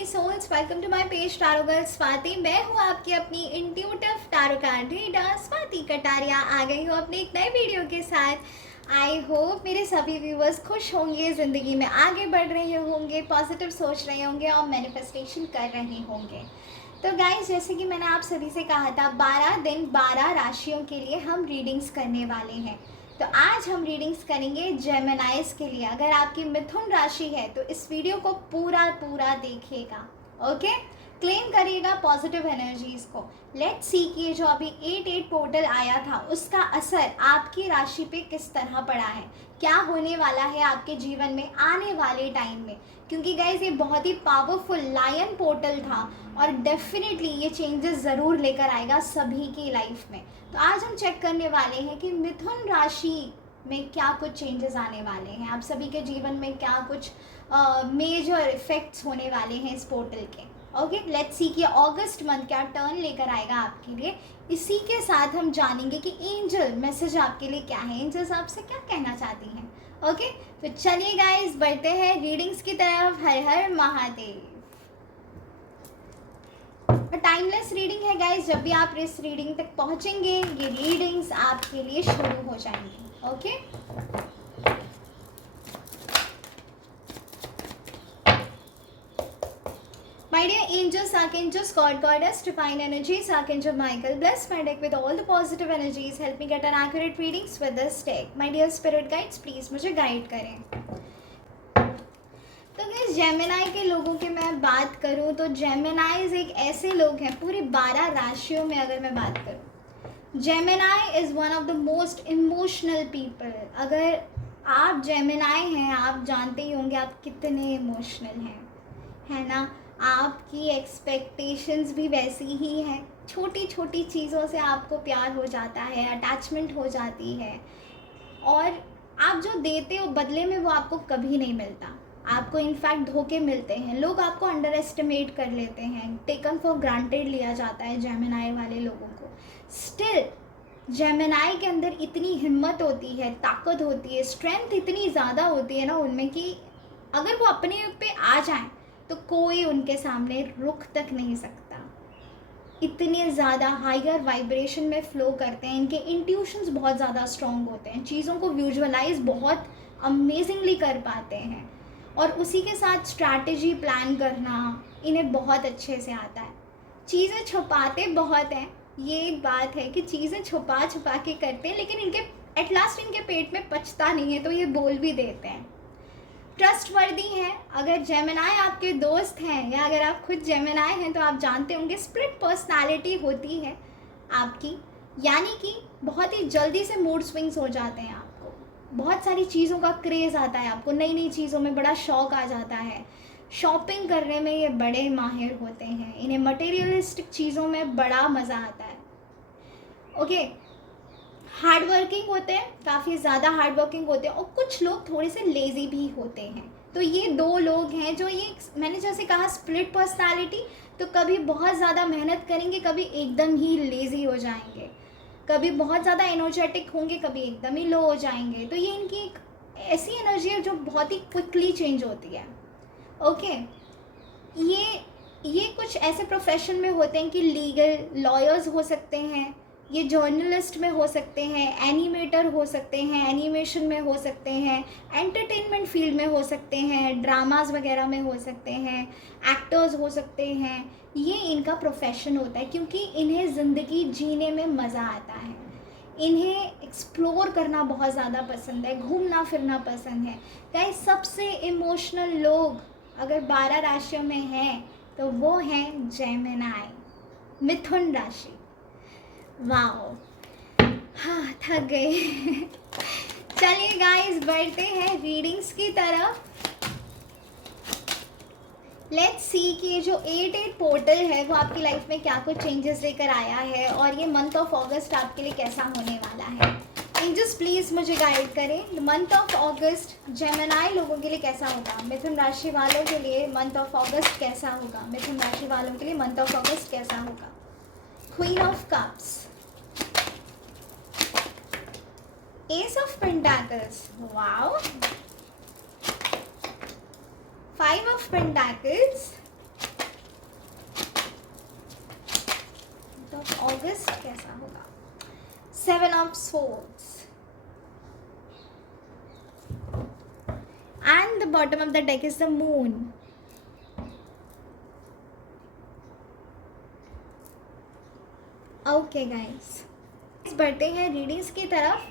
Lovely souls, welcome to my page tarot girl Swati. मैं हूँ आपकी अपनी intuitive tarot card reader Swati Kataria. आ गई हूँ अपने एक नए वीडियो के साथ। आई होप मेरे सभी व्यूवर्स खुश होंगे, ज़िंदगी में आगे बढ़ रहे होंगे, पॉजिटिव सोच रहे होंगे और मैनिफेस्टेशन कर रहे होंगे। तो गाइस, जैसे कि मैंने आप सभी से कहा था, 12 दिन 12 राशियों के लिए हम रीडिंग्स करने वाले हैं। तो आज हम रीडिंग्स करेंगे जेमिनाइज के लिए। अगर आपकी मिथुन राशि है तो इस वीडियो को पूरा पूरा देखिएगा, ओके। क्लेम करिएगा पॉजिटिव एनर्जीज को। लेट्स सी कि ये जो अभी 8-8 पोर्टल आया था उसका असर आपकी राशि पे किस तरह पड़ा है, क्या होने वाला है आपके जीवन में आने वाले टाइम में। क्योंकि गाइज ये बहुत ही पावरफुल लायन पोर्टल था और डेफिनेटली ये चेंजेस ज़रूर लेकर आएगा सभी की लाइफ में। तो आज हम चेक करने वाले हैं कि मिथुन राशि में क्या कुछ चेंजेस आने वाले हैं, आप सभी के जीवन में क्या कुछ मेजर इफेक्ट्स होने वाले हैं इस पोर्टल के। ओके, लेट्स सी कि अगस्त मंथ क्या टर्न लेकर आएगा आपके लिए। इसी के साथ हम जानेंगे कि एंजल मैसेज आपके लिए क्या है, एंजल्स आपसे क्या कहना चाहती हैं। ओके, तो चलिए गाइस बढ़ते हैं रीडिंग्स की तरफ। हर हर महादेव। टाइमलेस रीडिंग है गाइस, जब भी आप इस रीडिंग तक पहुंचेंगे ये रीडिंग्स आपके लिए शुरू हो जाएंगी। Okay, my dear angels, archangels, god, goddess, divine energies, archangel Michael, bless my deck with all the positive energies, help me get an accurate readings with this deck. My dear spirit guides, please मुझे guide करें। तो guys, Gemini के लोगों की मैं बात करूं तो जेमिनाइज एक ऐसे लोग हैं, पूरी 12 राशियों में अगर मैं बात करूं, Gemini is one of the most emotional people. अगर आप जेमिनाई हैं, आप जानते ही होंगे आप कितने इमोशनल हैं, है ना। आपकी एक्सपेक्टेशंस भी वैसी ही हैं, छोटी छोटी चीज़ों से आपको प्यार हो जाता है, अटैचमेंट हो जाती है, और आप जो देते हो बदले में वो आपको कभी नहीं मिलता। आपको इनफैक्ट धोखे मिलते हैं, लोग आपको अंडर एस्टिमेट कर लेते हैं, टेकन फॉर ग्रांटेड लिया जाता है जेमिनाई वाले लोगों को। स्टिल जेमिनाई के अंदर इतनी हिम्मत होती है, ताकत होती है, स्ट्रेंथ इतनी ज़्यादा होती है ना उनमें कि अगर वो अपने पे आ जाएं तो कोई उनके सामने रुक तक नहीं सकता। इतने ज़्यादा हायर वाइब्रेशन में फ़्लो करते हैं, इनके इंट्यूशंस बहुत ज़्यादा स्ट्रॉन्ग होते हैं, चीज़ों को विजुअलाइज बहुत अमेजिंगली कर पाते हैं, और उसी के साथ स्ट्रैटेजी प्लान करना इन्हें बहुत अच्छे से आता है। चीज़ें छुपाते बहुत हैं, ये एक बात है कि चीज़ें छुपा छुपा के करते हैं, लेकिन इनके एट लास्ट इनके पेट में पचता नहीं है तो ये बोल भी देते हैं। ट्रस्टवर्दी हैं। अगर जेमिनाई आपके दोस्त हैं या अगर आप खुद जेमिनाई हैं तो आप जानते होंगे स्प्लिट पर्सनालिटी होती है आपकी, यानी कि बहुत ही जल्दी से मूड स्विंग्स हो जाते हैं, आपको बहुत सारी चीज़ों का क्रेज़ आता है, आपको नई नई चीज़ों में बड़ा शौक़ आ जाता है, शॉपिंग करने में ये बड़े माहिर होते हैं, इन्हें मटेरियलिस्टिक चीज़ों में बड़ा मज़ा आता है। ओके, हार्ड वर्किंग होते हैं, काफ़ी ज़्यादा हार्ड वर्किंग होते हैं, और कुछ लोग थोड़े से लेज़ी भी होते हैं। तो ये दो लोग हैं जो, ये मैंने जैसे कहा स्प्लिट पर्सनालिटी, तो कभी बहुत ज़्यादा मेहनत करेंगे, कभी एकदम ही लेज़ी हो जाएंगे, कभी बहुत ज़्यादा एनर्जेटिक होंगे, कभी एकदम ही लो हो जाएंगे। तो ये इनकी एक ऐसी एनर्जी है जो बहुत ही क्विकली चेंज होती है। ओके, ये कुछ ऐसे प्रोफेशन में होते हैं कि लीगल लॉयर्स हो सकते हैं, ये जर्नलिस्ट में हो सकते हैं, एनिमेटर हो सकते हैं, एनिमेशन में हो सकते हैं, एंटरटेनमेंट फील्ड में हो सकते हैं, ड्रामाज वगैरह में हो सकते हैं, एक्टर्स हो सकते हैं। ये इनका प्रोफेशन होता है क्योंकि इन्हें ज़िंदगी जीने में मज़ा आता है, इन्हें एक्सप्लोर करना बहुत ज़्यादा पसंद है, घूमना फिरना पसंद है। गाइस, सबसे इमोशनल लोग अगर 12 राशियों में हैं तो वो हैं जेमिनाई, मिथुन राशि। वाओ, हाँ थक गए। चलिए गाइस बढ़ते हैं रीडिंग्स की तरफ। लेट्स सी कि ये जो 8-8 पोर्टल है वो आपकी लाइफ में क्या कुछ चेंजेस लेकर आया है, और ये मंथ ऑफ अगस्त आपके लिए कैसा होने वाला है। एंजल्स प्लीज़ मुझे गाइड करें, मंथ ऑफ अगस्त जेमिनाई लोगों के लिए कैसा होगा, मिथुन राशि वालों के लिए मंथ ऑफ अगस्त कैसा होगा, मिथुन राशि वालों के लिए मंथ ऑफ अगस्त कैसा होगा। Queen of cups, S of pentacles, wow, 5 of Pentacles, of अगस्त कैसा होगा? 7 of Swords and the bottom of the deck is the Moon. Okay guys, बढ़ते हैं रीडिंग्स की तरफ।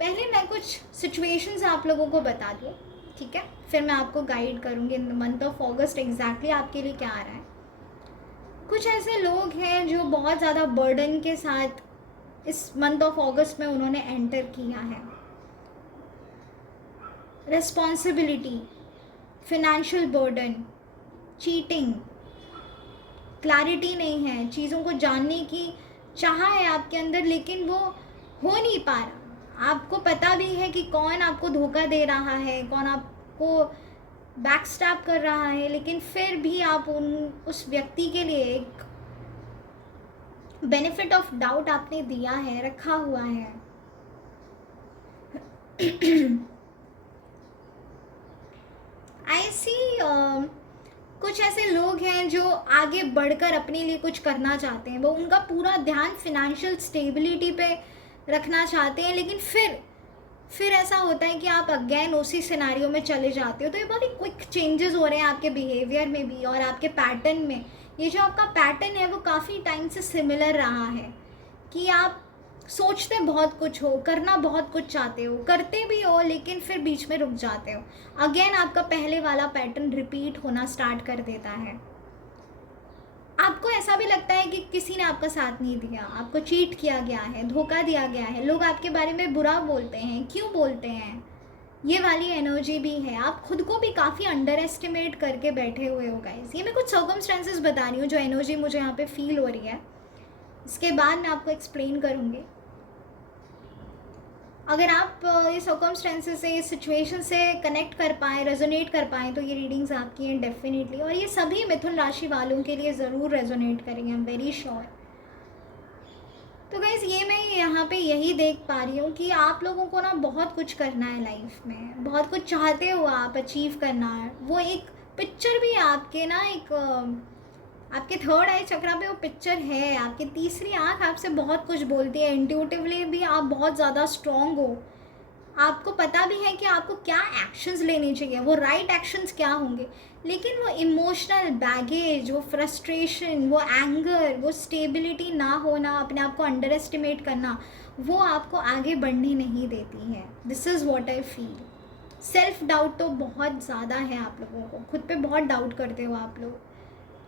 पहले मैं कुछ सिचुएशंस आप लोगों को बता दूँ, ठीक है? फिर मैं आपको गाइड करूँगी इन the month of August exactly आपके लिए क्या आ रहा है। कुछ ऐसे लोग हैं जो बहुत ज़्यादा बर्डन के साथ इस मंथ ऑफ अगस्त में उन्होंने एंटर किया है। Responsibility, financial burden, cheating, clarity नहीं है, चीज़ों को जानने की चाह है आपके अंदर लेकिन वो हो नहीं पा रहा। आपको पता भी है कि कौन आपको धोखा दे रहा है, कौन आपको बैकस्टैप कर रहा है, लेकिन फिर भी आप उस व्यक्ति के लिए एक बेनिफिट ऑफ डाउट आपने दिया है, रखा हुआ है। आई सी कुछ ऐसे लोग हैं जो आगे बढ़कर अपने लिए कुछ करना चाहते हैं, वो उनका पूरा ध्यान फिनेंशियल स्टेबिलिटी पे रखना चाहते हैं, लेकिन फिर ऐसा होता है कि आप अगेन उसी सिनेरियो में चले जाते हो। तो ये बहुत ही क्विक चेंजेस हो रहे हैं आपके बिहेवियर में भी और आपके पैटर्न में। ये जो आपका पैटर्न है वो काफ़ी टाइम से सिमिलर रहा है कि आप सोचते बहुत कुछ हो, करना बहुत कुछ चाहते हो, करते भी हो लेकिन फिर बीच में रुक जाते हो। अगेन आपका पहले वाला पैटर्न रिपीट होना स्टार्ट कर देता है। आपको ऐसा भी लगता है कि किसी ने आपका साथ नहीं दिया, आपको चीट किया गया है, धोखा दिया गया है, लोग आपके बारे में बुरा बोलते हैं। क्यों बोलते हैं? ये वाली एनर्जी भी है। आप खुद को भी काफ़ी अंडर एस्टिमेट करके बैठे हुए हो गाइस। ये मैं कुछ सर्कमस्टेंसेस बता रही हूँ जो एनर्जी मुझे यहाँ पे फील हो रही है, इसके बाद मैं आपको एक्सप्लेन करूँगी। अगर आप ये सर्कमस्टेंसेस से, इस सिचुएशन से कनेक्ट कर पाएँ, रेजोनेट कर पाएँ, तो ये रीडिंग्स आपकी हैं डेफिनेटली। और ये सभी मिथुन राशि वालों के लिए ज़रूर रेजोनेट करेंगे, आई एम वेरी श्योर। तो गाइज़ ये मैं यहाँ पे यही देख पा रही हूँ कि आप लोगों को ना बहुत कुछ करना है लाइफ में, बहुत कुछ चाहते हो आप अचीव करना है। वो एक पिक्चर भी आपके ना एक आपके थर्ड आई चक्रा पे वो पिक्चर है। आपकी तीसरी आँख आपसे बहुत कुछ बोलती है। इंट्यूटिवली भी आप बहुत ज़्यादा स्ट्रॉन्ग हो। आपको पता भी है कि आपको क्या एक्शंस लेने चाहिए, वो राइट एक्शंस क्या होंगे, लेकिन वो इमोशनल बैगेज, वो फ्रस्ट्रेशन, वो एंगर, वो स्टेबिलिटी ना होना, अपने आप को अंडर एस्टिमेट करना, वो आपको आगे बढ़ने नहीं देती है। This is what I feel. Self doubt तो बहुत ज़्यादा है आप लोगों को, खुद पे बहुत डाउट करते हो आप लोग,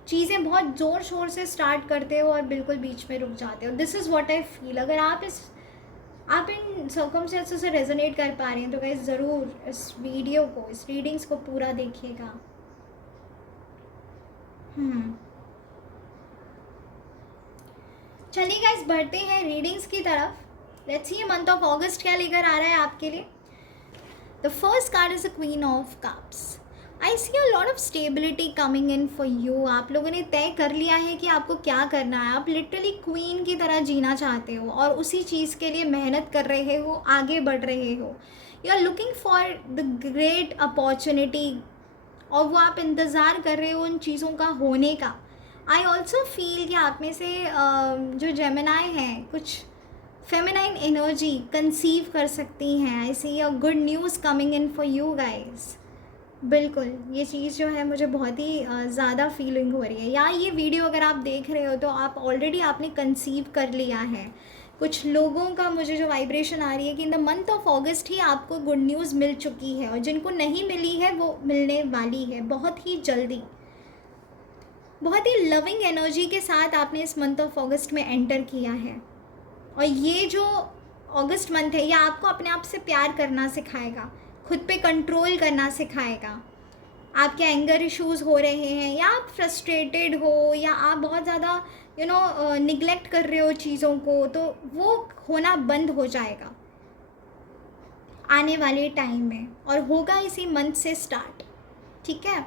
चीज़ें बहुत ज़ोर शोर से स्टार्ट करते हो और बिल्कुल बीच में रुक जाते हो। This is what I feel. अगर आप इन सर्कमस्टेंसेस से रेजोनेट कर पा रहे हैं तो गाइस ज़रूर इस वीडियो को, इस रीडिंग्स को पूरा देखिएगा। चलिए गाइस बढ़ते हैं रीडिंग्स की तरफ। Let's see month of August क्या लेकर आ रहा है आपके लिए। The first card is the queen of cups. I see a lot of stability coming in for you. आप लोगों ने तय कर लिया है कि आपको क्या करना है। आप लिटरली क्वीन की तरह जीना चाहते हो और उसी चीज़ के लिए मेहनत कर रहे हो, आगे बढ़ रहे हो। You are looking for the great opportunity और वो आप इंतज़ार कर रहे हो उन चीज़ों का होने का। आई ऑल्सो फील कि आप में से जो जेमिनाई हैं कुछ फेमिनाइन एनर्जी कंसीव कर सकती हैं। I see a good news coming in for you guys. बिल्कुल ये चीज़ जो है मुझे बहुत ही ज़्यादा फीलिंग हो रही है। या ये वीडियो अगर आप देख रहे हो तो आप ऑलरेडी आपने कंसीव कर लिया है। कुछ लोगों का मुझे जो वाइब्रेशन आ रही है कि in the month of August ही आपको गुड न्यूज़ मिल चुकी है और जिनको नहीं मिली है वो मिलने वाली है बहुत ही जल्दी। बहुत ही लविंग एनर्जी के साथ आपने इस मंथ ऑफ अगस्त में एंटर किया है और ये जो अगस्त मंथ है ये आपको अपने आप से प्यार करना सिखाएगा, खुद पे कंट्रोल करना सिखाएगा। आपके एंगर इश्यूज़ हो रहे हैं या आप फ्रस्ट्रेटेड हो या आप बहुत ज़्यादा निगलेक्ट कर रहे हो चीज़ों को, तो वो होना बंद हो जाएगा आने वाले टाइम में और होगा इसी मंथ से स्टार्ट। ठीक है,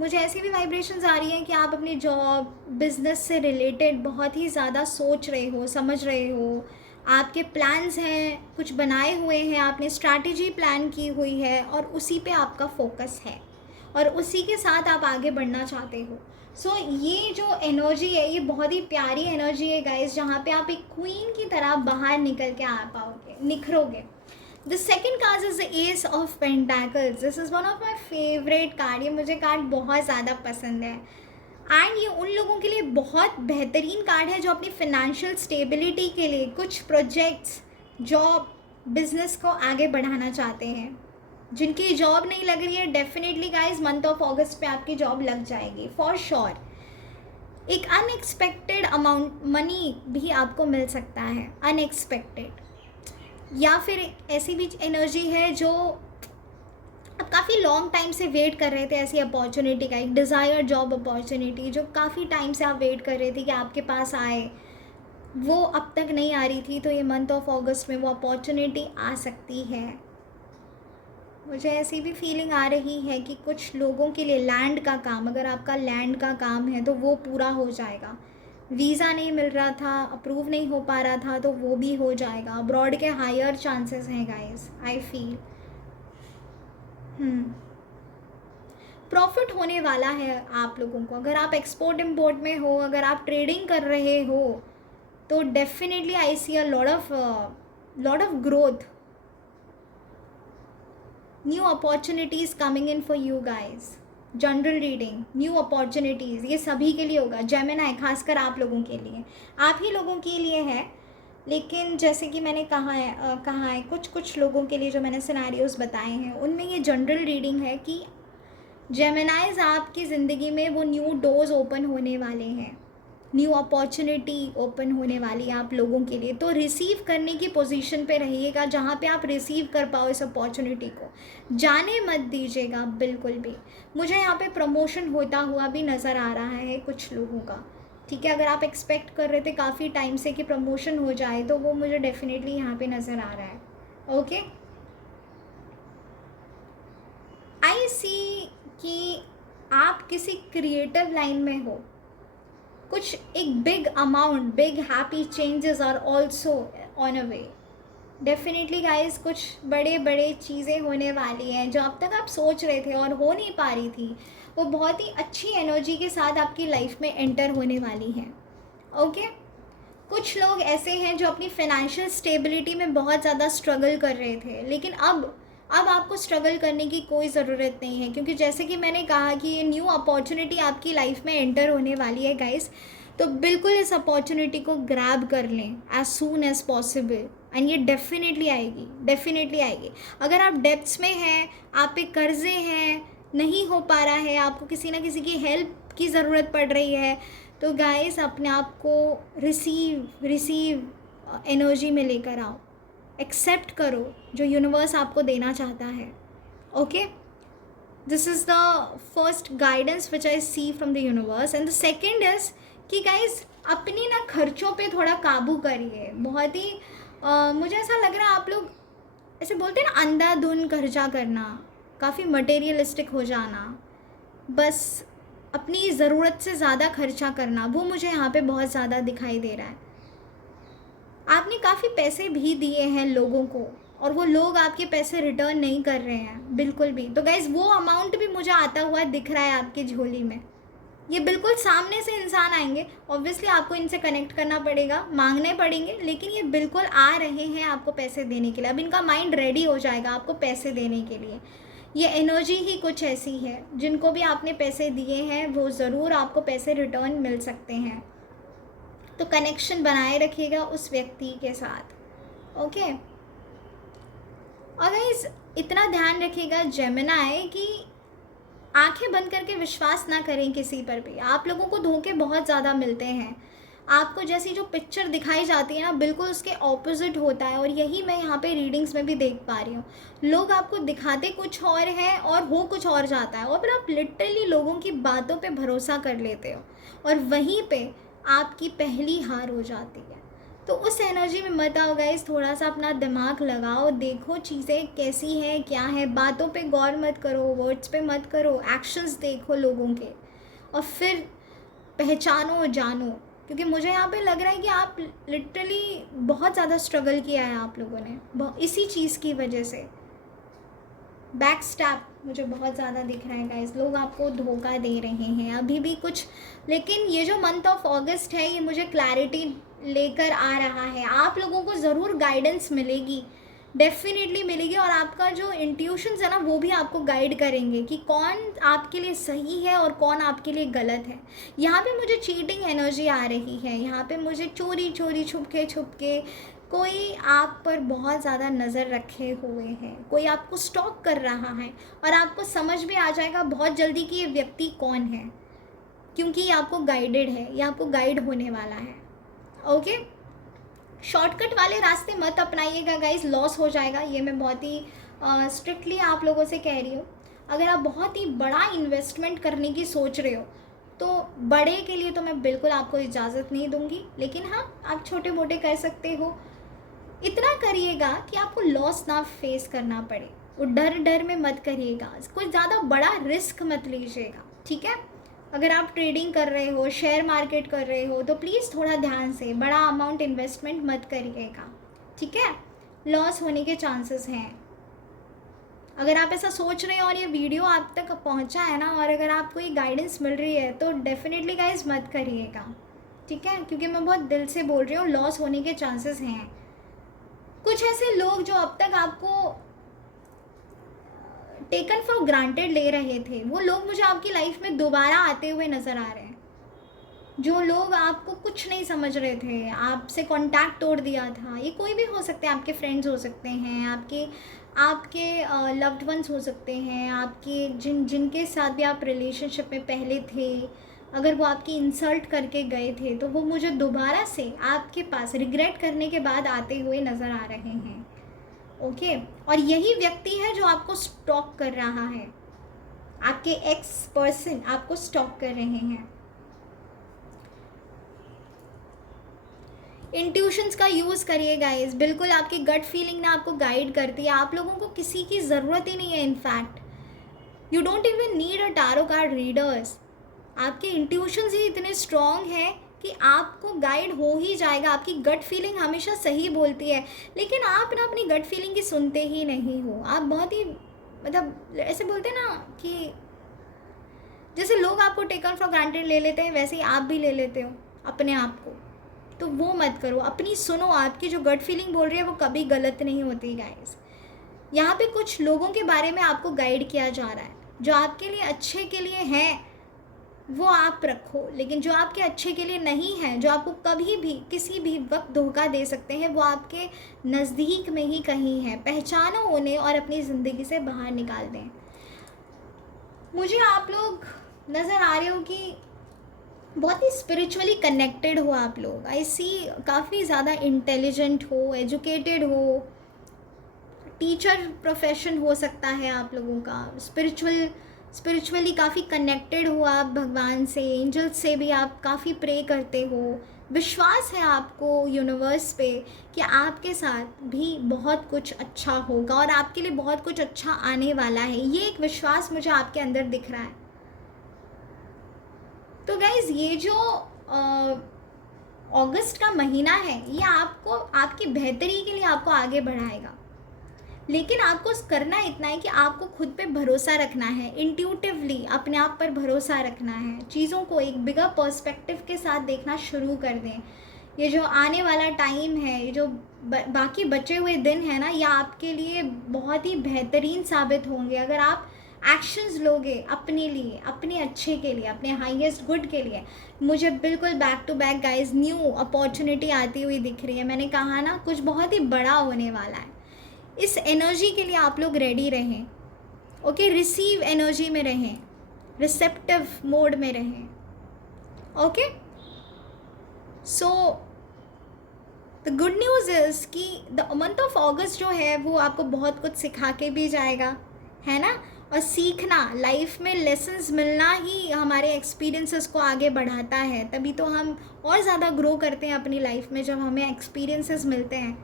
मुझे ऐसी भी वाइब्रेशंस आ रही हैं कि आप अपनी जॉब, बिजनेस से रिलेटेड बहुत ही ज़्यादा सोच रहे हो, समझ रहे हो। आपके प्लान्स हैं, कुछ बनाए हुए हैं, आपने स्ट्रैटेजी प्लान की हुई है और उसी पे आपका फोकस है और उसी के साथ आप आगे बढ़ना चाहते हो। सो ये जो एनर्जी है ये बहुत ही प्यारी एनर्जी है गाइस, जहाँ पे आप एक क्वीन की तरह बाहर निकल के आ पाओगे, निखरोगे। The second card is the ace of pentacles. This is one of my favourite card. ये मुझे कार्ड बहुत ज़्यादा पसंद है एंड ये उन लोगों के लिए बहुत बेहतरीन कार्ड है जो अपनी फाइनेंशियल स्टेबिलिटी के लिए कुछ प्रोजेक्ट्स, जॉब, बिजनेस को आगे बढ़ाना चाहते हैं। जिनकी जॉब नहीं लग रही है, डेफिनेटली गाइज मंथ ऑफ अगस्त पे आपकी जॉब लग जाएगी फॉर श्योर। एक अनएक्सपेक्टेड अमाउंट मनी भी आपको मिल सकता है, अनएक्सपेक्टेड, या फिर ऐसी भी एनर्जी है जो आप काफ़ी लॉन्ग टाइम से वेट कर रहे थे ऐसी अपॉर्चुनिटी का, एक डिज़ायर्ड जॉब अपॉर्चुनिटी जो काफ़ी टाइम से आप वेट कर रहे थे कि आपके पास आए, वो अब तक नहीं आ रही थी। तो ये मंथ ऑफ अगस्त में वो अपॉर्चुनिटी आ सकती है। मुझे ऐसी भी फीलिंग आ रही है कि कुछ लोगों के लिए लैंड का काम, अगर आपका लैंड का काम है तो वो पूरा हो जाएगा। वीज़ा नहीं मिल रहा था, अप्रूव नहीं हो पा रहा था, तो वो भी हो जाएगा। अब्रॉड के हायर चांसेस हैं गाइस, आई फील। प्रॉफिट होने वाला है आप लोगों को। अगर आप एक्सपोर्ट इम्पोर्ट में हो, अगर आप ट्रेडिंग कर रहे हो, तो definitely I see a lot of growth, new opportunities coming in for you guys. General reading, new opportunities, ये सभी के लिए होगा। जेमिनी खासकर आप लोगों के लिए, आप ही लोगों के लिए है। लेकिन जैसे कि मैंने कहा है कुछ लोगों के लिए जो मैंने सिनेरियोस बताए हैं उनमें ये जनरल रीडिंग है कि जेमिनीज आपकी ज़िंदगी में वो न्यू डोर्स ओपन होने वाले हैं, न्यू अपॉर्चुनिटी ओपन होने वाली है आप लोगों के लिए। तो रिसीव करने की पोजीशन पे रहिएगा जहाँ पे आप रिसीव कर पाओ इस अपॉर्चुनिटी को, जाने मत दीजिएगा बिल्कुल भी। मुझे यहाँ पे प्रमोशन होता हुआ भी नज़र आ रहा है कुछ लोगों का, ठीक है। अगर आप एक्सपेक्ट कर रहे थे काफ़ी टाइम से कि प्रमोशन हो जाए, तो वो मुझे डेफिनेटली यहाँ पे नज़र आ रहा है। ओके, आई सी कि आप किसी क्रिएटिव लाइन में हो, कुछ एक big amount, big happy changes are also on a way. Definitely guys कुछ बड़े बड़े चीज़ें होने वाली हैं जो अब तक आप सोच रहे थे और हो नहीं पा रही थी, वो बहुत ही अच्छी एनर्जी के साथ आपकी लाइफ में एंटर होने वाली हैं। ओके, कुछ लोग ऐसे हैं जो अपनी फाइनेंशियल स्टेबिलिटी में बहुत ज़्यादा स्ट्रगल कर रहे थे, लेकिन अब आपको स्ट्रगल करने की कोई ज़रूरत नहीं है, क्योंकि जैसे कि मैंने कहा कि ये न्यू अपॉर्चुनिटी आपकी लाइफ में एंटर होने वाली है गाइस। तो बिल्कुल इस अपॉर्चुनिटी को ग्रैब कर लें as soon as possible, and ये डेफिनेटली आएगी। अगर आप डेब्ट्स में हैं, आप पे कर्जे हैं, नहीं हो पा रहा है, आपको किसी ना किसी की हेल्प की ज़रूरत पड़ रही है, तो गाइस अपने आप को रिसीव एनर्जी में लेकर आओ, एक्सेप्ट करो जो यूनिवर्स आपको देना चाहता है। Okay, this is the first guidance which I see from the universe. And the second is कि गाइज अपनी ना खर्चों पे थोड़ा काबू करिए। बहुत ही मुझे ऐसा लग रहा है आप लोग ऐसे बोलते हैं ना, अंधाधुन खर्चा करना, काफ़ी मटेरियलिस्टिक हो जाना, बस अपनी ज़रूरत से ज़्यादा खर्चा करना, वो मुझे यहाँ पे बहुत ज़्यादा दिखाई दे रहा है। आपने काफ़ी पैसे भी दिए हैं लोगों को और वो लोग आपके पैसे रिटर्न नहीं कर रहे हैं बिल्कुल भी। तो गाइज़ वो अमाउंट भी मुझे आता हुआ दिख रहा है आपकी झोली में। ये बिल्कुल सामने से इंसान आएंगे, ऑब्वियसली आपको इनसे कनेक्ट करना पड़ेगा, मांगने पड़ेंगे, लेकिन ये बिल्कुल आ रहे हैं आपको पैसे देने के लिए। अब इनका माइंड रेडी हो जाएगा आपको पैसे देने के लिए। ये एनर्जी ही कुछ ऐसी है, जिनको भी आपने पैसे दिए हैं वो ज़रूर आपको पैसे रिटर्न मिल सकते हैं। तो कनेक्शन बनाए रखिएगा उस व्यक्ति के साथ। ओके, और गाइस इतना ध्यान रखिएगा जेमिनी कि आंखें बंद करके विश्वास ना करें किसी पर भी। आप लोगों को धोखे बहुत ज़्यादा मिलते हैं, आपको जैसी जो पिक्चर दिखाई जाती है ना बिल्कुल उसके ऑपोजिट होता है। और यही मैं यहाँ पे रीडिंग्स में भी देख पा रही हूँ, लोग आपको दिखाते कुछ और है और हो कुछ और जाता है, और फिर आप लिटरली लोगों की बातों पे भरोसा कर लेते हो और वहीं पे आपकी पहली हार हो जाती है। तो उस एनर्जी में मत आओ गाइस, थोड़ा सा अपना दिमाग लगाओ, देखो चीज़ें कैसी हैं, क्या है, बातों पे गौर मत करो, वर्ड्स पे मत करो, एक्शंस देखो लोगों के और फिर पहचानो, जानो। क्योंकि मुझे यहाँ पे लग रहा है कि आप लिटरली बहुत ज़्यादा स्ट्रगल किया है आप लोगों ने इसी चीज़ की वजह से। बैक स्टैप मुझे बहुत ज़्यादा दिख रहा है गाइस, लोग आपको धोखा दे रहे हैं अभी भी कुछ। लेकिन ये जो मंथ ऑफ अगस्त है ये मुझे क्लैरिटी लेकर आ रहा है, आप लोगों को ज़रूर गाइडेंस मिलेगी, डेफिनेटली मिलेगी। और आपका जो इंट्यूशंस है ना वो भी आपको गाइड करेंगे कि कौन आपके लिए सही है और कौन आपके लिए गलत है। यहाँ पे मुझे चीटिंग एनर्जी आ रही है, यहाँ पे मुझे चोरी चोरी छुपके कोई आप पर बहुत ज़्यादा नज़र रखे हुए हैं, कोई आपको स्टॉक कर रहा है और आपको समझ में आ जाएगा बहुत जल्दी कि ये व्यक्ति कौन है, क्योंकि ये आपको गाइडेड है, ये आपको गाइड होने वाला है। ओके, शॉर्टकट वाले रास्ते मत अपनाइएगा गाइस, लॉस हो जाएगा, ये मैं बहुत ही स्ट्रिक्टली आप लोगों से कह रही हूँ। अगर आप बहुत ही बड़ा इन्वेस्टमेंट करने की सोच रहे हो तो बड़े के लिए तो मैं बिल्कुल आपको इजाज़त नहीं दूंगी, लेकिन हाँ आप छोटे मोटे कर सकते हो। इतना करिएगा कि आपको लॉस ना फेस करना पड़े, वो डर में मत करिएगा, कोई ज़्यादा बड़ा रिस्क मत लीजिएगा, ठीक है। अगर आप ट्रेडिंग कर रहे हो, शेयर मार्केट कर रहे हो तो प्लीज़ थोड़ा ध्यान से, बड़ा अमाउंट इन्वेस्टमेंट मत करिएगा, ठीक है, लॉस होने के चांसेस हैं। अगर आप ऐसा सोच रहे हो और ये वीडियो आप तक पहुंचा है ना, और अगर आपको ये गाइडेंस मिल रही है तो डेफिनेटली गाइस मत करिएगा, ठीक है, क्योंकि मैं बहुत दिल से बोल रही हूँ, लॉस होने के चांसेस हैं। कुछ ऐसे लोग जो अब तक आपको टेकन फॉर ग्रांटेड ले रहे थे, वो लोग मुझे आपकी लाइफ में दोबारा आते हुए नज़र आ रहे हैं। जो लोग आपको कुछ नहीं समझ रहे थे, आपसे कांटेक्ट तोड़ दिया था, ये कोई भी हो सकते हैं, आपके फ्रेंड्स हो सकते हैं, आपके लव्ड वंस हो सकते हैं, आपके जिनके साथ भी आप रिलेशनशिप में पहले थे, अगर वो आपकी इंसल्ट करके गए थे तो वो मुझे दोबारा से आपके पास रिग्रेट करने के बाद आते हुए नज़र आ रहे हैं। ओके, और यही व्यक्ति है जो आपको स्टॉक कर रहा है, आपके एक्स पर्सन आपको स्टॉक कर रहे हैं। इंट्यूशंस का यूज़ करिए गाइस, बिल्कुल आपकी गट फीलिंग ना आपको गाइड करती है, आप लोगों को किसी की ज़रूरत ही नहीं है। In fact you don't even need a tarot card readers, आपके इंट्यूशंस ही इतने स्ट्रॉन्ग हैं कि आपको गाइड हो ही जाएगा। आपकी गट फीलिंग हमेशा सही बोलती है, लेकिन आप ना अपनी गट फीलिंग की सुनते ही नहीं हो। आप बहुत ही मतलब ऐसे बोलते हैं ना कि जैसे लोग आपको टेकन फॉर ग्रांटेड ले लेते हैं, वैसे ही आप भी ले लेते हो अपने आप को, तो वो मत करो, अपनी सुनो। आपकी जो गट फीलिंग बोल रही है वो कभी गलत नहीं होती गाइस। यहाँ पे कुछ लोगों के बारे में आपको गाइड किया जा रहा है, जो आपके लिए अच्छे के लिए हैं वो आप रखो, लेकिन जो आपके अच्छे के लिए नहीं है, जो आपको कभी भी किसी भी वक्त धोखा दे सकते हैं, वो आपके नज़दीक में ही कहीं है। पहचानो उन्हें और अपनी ज़िंदगी से बाहर निकाल दें। मुझे आप लोग नज़र आ रहे हो कि बहुत ही स्पिरिचुअली कनेक्टेड हो आप लोग। आई सी काफ़ी ज़्यादा इंटेलिजेंट हो, एजुकेटेड हो, टीचर प्रोफेशन हो सकता है आप लोगों का, स्पिरिचुअली काफ़ी कनेक्टेड हो आप भगवान से, एंजल्स से भी आप काफ़ी प्रे करते हो, विश्वास है आपको यूनिवर्स पे कि आपके साथ भी बहुत कुछ अच्छा होगा और आपके लिए बहुत कुछ अच्छा आने वाला है। ये एक विश्वास मुझे आपके अंदर दिख रहा है। तो गाइज़ ये जो अगस्त का महीना है ये आपको आपकी बेहतरी के लिए आपको आगे बढ़ाएगा, लेकिन आपको करना इतना है कि आपको खुद पे भरोसा रखना है, इंट्यूटिवली अपने आप पर भरोसा रखना है, चीज़ों को एक बिगर पर्सपेक्टिव के साथ देखना शुरू कर दें। ये जो आने वाला टाइम है, ये जो बाकी बचे हुए दिन है ना, ये आपके लिए बहुत ही बेहतरीन साबित होंगे अगर आप एक्शंस लोगे अपने लिए, अपने अच्छे के लिए, अपने हाईएस्ट गुड के लिए। मुझे बिल्कुल back to back guys new opportunity आती हुई दिख रही है। मैंने कहा ना कुछ बहुत ही बड़ा होने वाला है, इस एनर्जी के लिए आप लोग रेडी रहें। ओके, रिसीव एनर्जी में रहें, रिसेप्टिव मोड में रहें। Okay, so the good news is कि द मंथ ऑफ अगस्त जो है वो आपको बहुत कुछ सिखा के भी जाएगा, है ना। और सीखना, लाइफ में लेसन्स मिलना ही हमारे एक्सपीरियंसेस को आगे बढ़ाता है, तभी तो हम और ज़्यादा ग्रो करते हैं अपनी लाइफ में जब हमें एक्सपीरियंसेस मिलते हैं।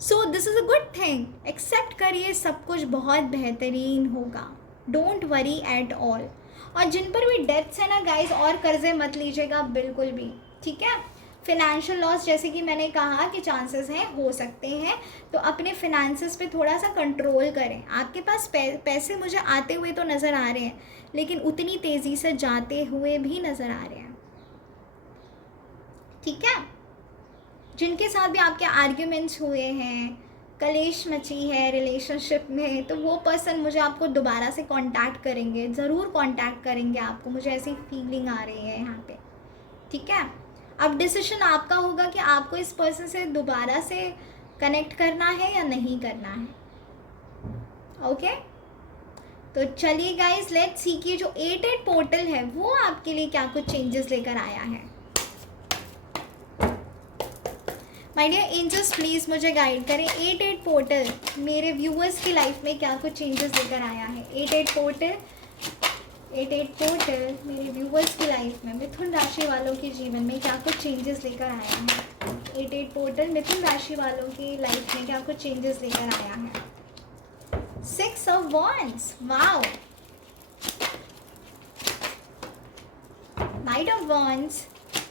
So this is a good thing, accept करिए, सब कुछ बहुत बेहतरीन होगा, डोंट वरी एट ऑल। और जिन पर भी डेट्स है ना गाइज, और कर्जे मत लीजिएगा बिल्कुल भी, ठीक है। फिनेंशियल लॉस जैसे कि मैंने कहा कि चांसेस हैं, हो सकते हैं, तो अपने फिनेंसेस पे थोड़ा सा कंट्रोल करें। आपके पास पैसे मुझे आते हुए तो नज़र आ रहे हैं, लेकिन उतनी तेज़ी से जाते हुए भी नज़र आ रहे हैं, ठीक है। जिनके साथ भी आपके आर्ग्यूमेंट्स हुए हैं, कलेश मची है रिलेशनशिप में, तो वो पर्सन मुझे आपको दोबारा से कांटेक्ट करेंगे, ज़रूर कांटेक्ट करेंगे आपको, मुझे ऐसी फीलिंग आ रही है यहाँ पे, ठीक है। अब डिसीजन आपका होगा कि आपको इस पर्सन से दोबारा से कनेक्ट करना है या नहीं करना है, ओके। तो चलिए गाइस, लेट्स सी कि जो 8-8 पोर्टल है वो आपके लिए क्या कुछ चेंजेस लेकर आया है। माय डियर एंजल्स, प्लीज़ मुझे गाइड करें, 8-8 पोर्टल मेरे व्यूअर्स की लाइफ में क्या कुछ चेंजेस लेकर आया है। 8-8 पोर्टल मेरे व्यूअर्स की लाइफ में, मिथुन राशि वालों के जीवन में क्या कुछ चेंजेस लेकर आया है। 8-8 पोर्टल मिथुन राशि वालों की लाइफ में क्या कुछ चेंजेस लेकर आया है। 6 of wands, wow. Night of wands,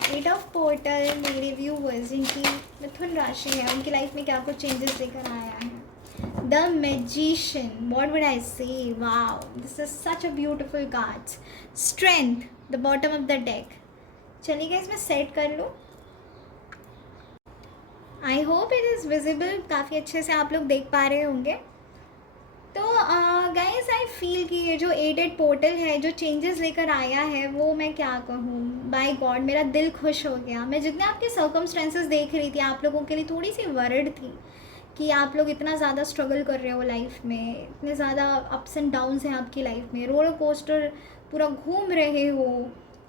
8 of portal मेरे व्यूअर्स जिनकी मिथुन राशि है उनकी लाइफ में क्या कुछ चेंजेस लेकर आया है। The Magician, what would I say? Wow, this is such a beautiful cards. Strength, the bottom of the deck. चलिए गाइस, मैं सेट कर लूँ। I hope it is visible, काफ़ी अच्छे से आप लोग देख पा रहे होंगे। तो गाइस, आई फील कि ये जो 8-8 पोर्टल है जो चेंजेस लेकर आया है, वो मैं क्या कहूँ, बाय गॉड मेरा दिल खुश हो गया। मैं जितने आपके सर्कमस्टेंसेस देख रही थी, आप लोगों के लिए थोड़ी सी वरिड थी कि आप लोग इतना ज़्यादा स्ट्रगल कर रहे हो लाइफ में, इतने ज़्यादा अप्स एंड डाउन्स हैं आपकी लाइफ में, रोलर कोस्टर पूरा घूम रहे हो,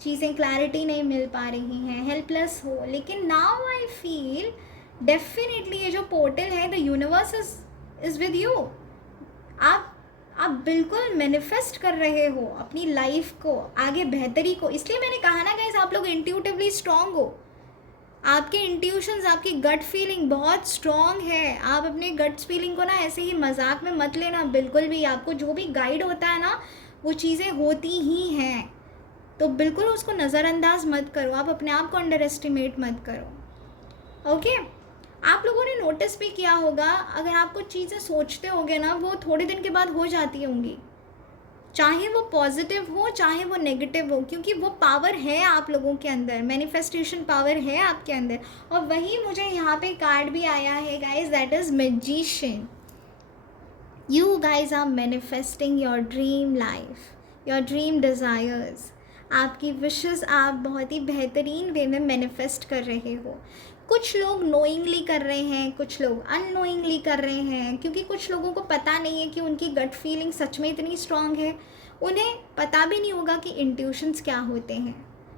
चीज़ें क्लैरिटी नहीं मिल पा रही हैं, हेल्पलेस हो। लेकिन नाउ आई फील डेफिनेटली ये जो पोर्टल है, the universe is with you. आप बिल्कुल मैनिफेस्ट कर रहे हो अपनी लाइफ को, आगे बेहतरी को। इसलिए मैंने कहा ना गाइस, आप लोग इंट्यूटिवली स्ट्रॉन्ग हो, आपके इंट्यूशंस, आपकी गट फीलिंग बहुत स्ट्रॉन्ग है। आप अपने गट्स फीलिंग को ना ऐसे ही मजाक में मत लेना बिल्कुल भी। आपको जो भी गाइड होता है ना, वो चीज़ें होती ही हैं, तो बिल्कुल उसको नज़रअंदाज मत करो, आप अपने आप को अंडर एस्टिमेट मत करो, ओके। आप लोगों ने नोटिस भी किया होगा, अगर आप कुछ चीज़ें सोचते होगे ना, वो थोड़े दिन के बाद हो जाती होंगी, चाहे वो पॉजिटिव हो चाहे वो नेगेटिव हो, क्योंकि वो पावर है आप लोगों के अंदर, मैनिफेस्टेशन पावर है आपके अंदर। और वही मुझे यहाँ पे कार्ड भी आया है guys, that is magician. You guys are manifesting your dream life, your dream desires, आपकी विशेस आप बहुत ही बेहतरीन वे में मैनिफेस्ट कर रहे हो। कुछ लोग नोइंगली कर रहे हैं, कुछ लोग अननोइंगली कर रहे हैं, क्योंकि कुछ लोगों को पता नहीं है कि उनकी गट फीलिंग सच में इतनी स्ट्रांग है। उन्हें पता भी नहीं होगा कि इंट्यूशंस क्या होते हैं।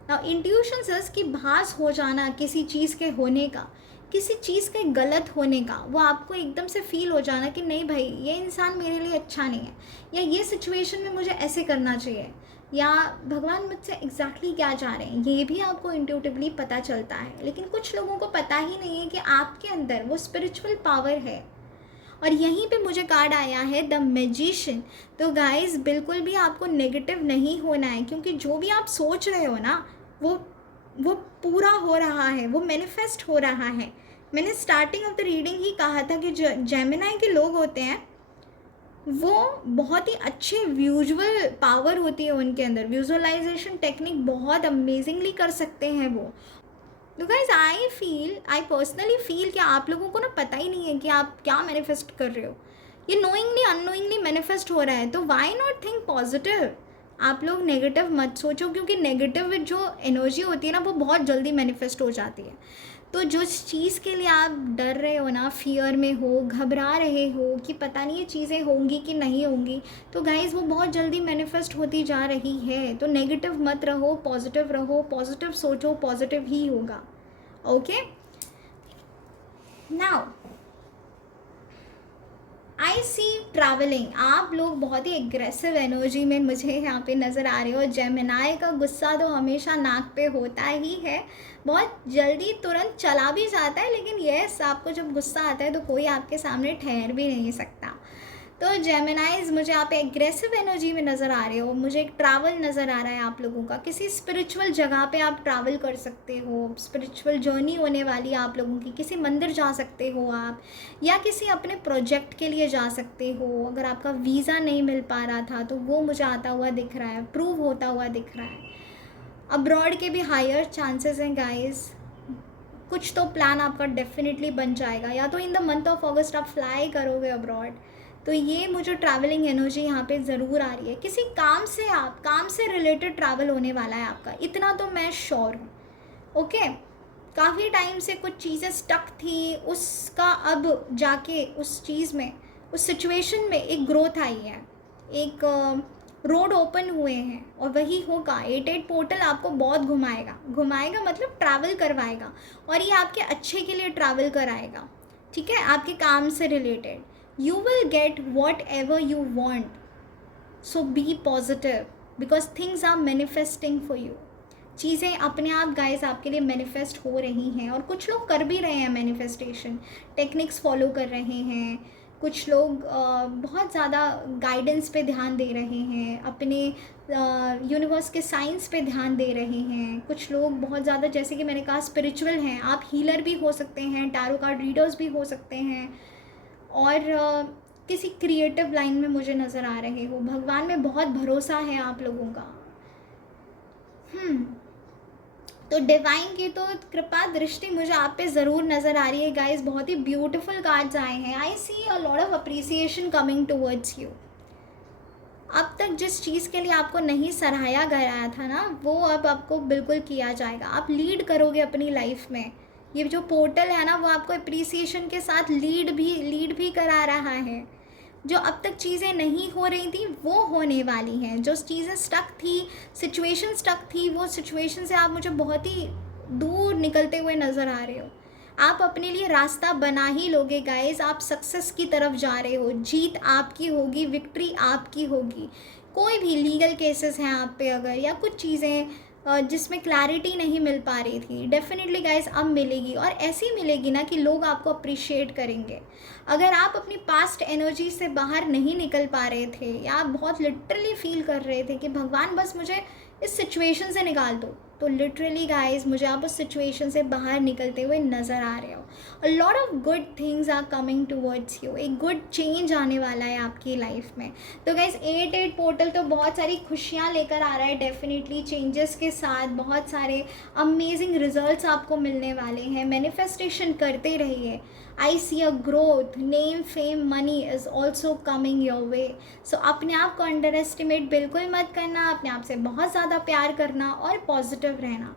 नाउ इंट्यूशंस की भास हो जाना किसी चीज़ के होने का, किसी चीज़ के गलत होने का, वो आपको एकदम से फील हो जाना कि नहीं भाई, ये इंसान मेरे लिए अच्छा नहीं है, या ये सिचुएशन में मुझे ऐसे करना चाहिए, या भगवान मुझसे एग्जैक्टली क्या चाह रहे हैं, ये भी आपको इंट्यूटिवली पता चलता है। लेकिन कुछ लोगों को पता ही नहीं है कि आपके अंदर वो स्पिरिचुअल पावर है। और यहीं पे मुझे कार्ड आया है द मैजिशियन। तो गाइस, बिल्कुल भी आपको नेगेटिव नहीं होना है, क्योंकि जो भी आप सोच रहे हो ना, वो पूरा हो रहा है, वो मैनिफेस्ट हो रहा है। मैंने स्टार्टिंग ऑफ द रीडिंग ही कहा था कि जो जेमिनाई के लोग होते हैं, वो बहुत ही अच्छे विजुअल पावर होती है उनके अंदर, विजुअलाइजेशन टेक्निक बहुत अमेजिंगली कर सकते हैं वो। तो गाइज, आई पर्सनली फील कि आप लोगों को ना पता ही नहीं है कि आप क्या मैनिफेस्ट कर रहे हो, ये नोइंगली अननोइंगली मैनिफेस्ट हो रहा है। तो व्हाई नॉट थिंक पॉजिटिव, आप लोग नेगेटिव मत सोचो, क्योंकि नेगेटिव जो एनर्जी होती है ना, वो बहुत जल्दी मैनिफेस्ट हो जाती है। तो जो चीज़ के लिए आप डर रहे हो ना, फियर में हो, घबरा रहे हो कि पता नहीं ये चीज़ें होंगी कि नहीं होंगी, तो गाइज़ वो बहुत जल्दी मैनिफेस्ट होती जा रही है। तो नेगेटिव मत रहो, पॉजिटिव रहो, पॉजिटिव सोचो, पॉजिटिव ही होगा, okay. Now I see travelling, आप लोग बहुत ही एग्रेसिव एनर्जी में मुझे यहाँ पे नज़र आ रहे हो। जेमिनाई का गुस्सा तो हमेशा नाक पे होता ही है, बहुत जल्दी तुरंत चला भी जाता है, लेकिन यस, आपको जब गुस्सा आता है तो कोई आपके सामने ठहर भी नहीं सकता। तो जेमिनाइज मुझे आप एग्रेसिव एनर्जी में नज़र आ रहे हो, मुझे एक ट्रैवल नज़र आ रहा है आप लोगों का, किसी स्पिरिचुअल जगह पे आप ट्रैवल कर सकते हो, स्पिरिचुअल जर्नी होने वाली है आप लोगों की, किसी मंदिर जा सकते हो आप, या किसी अपने प्रोजेक्ट के लिए जा सकते हो। अगर आपका वीज़ा नहीं मिल पा रहा था तो वो मुझे आता हुआ दिख रहा है, प्रूव होता हुआ दिख रहा है। अब्रॉड के भी हायर चांसेस हैं गाइस, कुछ तो प्लान आपका डेफिनेटली बन जाएगा, या तो इन द मंथ ऑफ अगस्त आप फ्लाई करोगे अब्रॉड। तो ये मुझे ट्रैवलिंग एनर्जी यहाँ पे ज़रूर आ रही है, किसी काम से रिलेटेड ट्रैवल होने वाला है आपका, इतना तो मैं श्योर हूँ। ओके, काफ़ी टाइम से कुछ चीज़ें स्टक थी, उसका अब जाके उस चीज़ में, उस सिचुएशन में एक ग्रोथ आई है, एक रोड ओपन हुए हैं, और वही होगा 88 पोर्टल आपको बहुत घुमाएगा मतलब ट्रैवल करवाएगा, और ये आपके अच्छे के लिए ट्रैवल कराएगा, ठीक है, आपके काम से related. You will get whatever you want, so be positive because things are manifesting for you. चीज़ें अपने आप गाइस आपके लिए मैनिफेस्ट हो रही हैं, और कुछ लोग कर भी रहे हैं मैनिफेस्टेशन टेक्निक्स फॉलो कर रहे हैं, कुछ लोग बहुत ज़्यादा गाइडेंस पे ध्यान दे रहे हैं, अपने यूनिवर्स के साइंस पे ध्यान दे रहे हैं, कुछ लोग बहुत ज़्यादा, जैसे कि मैंने कहा, स्पिरिचुअल हैं, आप हीलर भी हो सकते हैं, टैरो कार्ड रीडर्स भी हो सकते हैं, और किसी क्रिएटिव लाइन में मुझे नज़र आ रहे हो। भगवान में बहुत भरोसा है आप लोगों का। तो डिवाइन की तो कृपा दृष्टि मुझे आप पे ज़रूर नज़र आ रही है गाइस, बहुत ही ब्यूटीफुल कार्ड्स आए हैं। I see a lot of appreciation coming towards you. अब तक जिस चीज़ के लिए आपको नहीं सराहाया गया था ना, वो अब आपको बिल्कुल किया जाएगा, आप लीड करोगे अपनी लाइफ में। ये जो पोर्टल है ना, वो आपको अप्रिसिएशन के साथ लीड भी करा रहा है। जो अब तक चीज़ें नहीं हो रही थी वो होने वाली हैं, जो चीज़ें स्टक थी, सिचुएशन स्टक थी, वो सिचुएशन से आप मुझे बहुत ही दूर निकलते हुए नज़र आ रहे हो। आप अपने लिए रास्ता बना ही लोगे गाइस, आप सक्सेस की तरफ जा रहे हो, जीत आपकी होगी, विक्ट्री आपकी होगी। कोई भी लीगल केसेस हैं आप पे अगर, या कुछ चीज़ें जिसमें क्लैरिटी नहीं मिल पा रही थी, डेफिनेटली गाइस अब मिलेगी, और ऐसी मिलेगी ना कि लोग आपको अप्रिशिएट करेंगे। अगर आप अपनी पास्ट एनर्जी से बाहर नहीं निकल पा रहे थे, या आप बहुत लिटरली फील कर रहे थे कि भगवान बस मुझे इस सिचुएशन से निकाल दो, तो लिटरली गाइस मुझे आप उस सिचुएशन से बाहर निकलते हुए नज़र आ रहे हो। A lot of good things are coming towards you, एक गुड चेंज आने वाला है आपकी लाइफ में। तो गाइस 88 पोर्टल तो बहुत सारी खुशियाँ लेकर आ रहा है, डेफिनेटली चेंजेस के साथ बहुत सारे अमेजिंग रिजल्ट्स आपको मिलने वाले हैं। मैनिफेस्टेशन करते रहिए। I see a growth, name, fame, money is also coming your way. So अपने आप को अंडर एस्टिमेट बिल्कुल मत करना, अपने आप से बहुत ज़्यादा प्यार करना और पॉजिटिव रहना।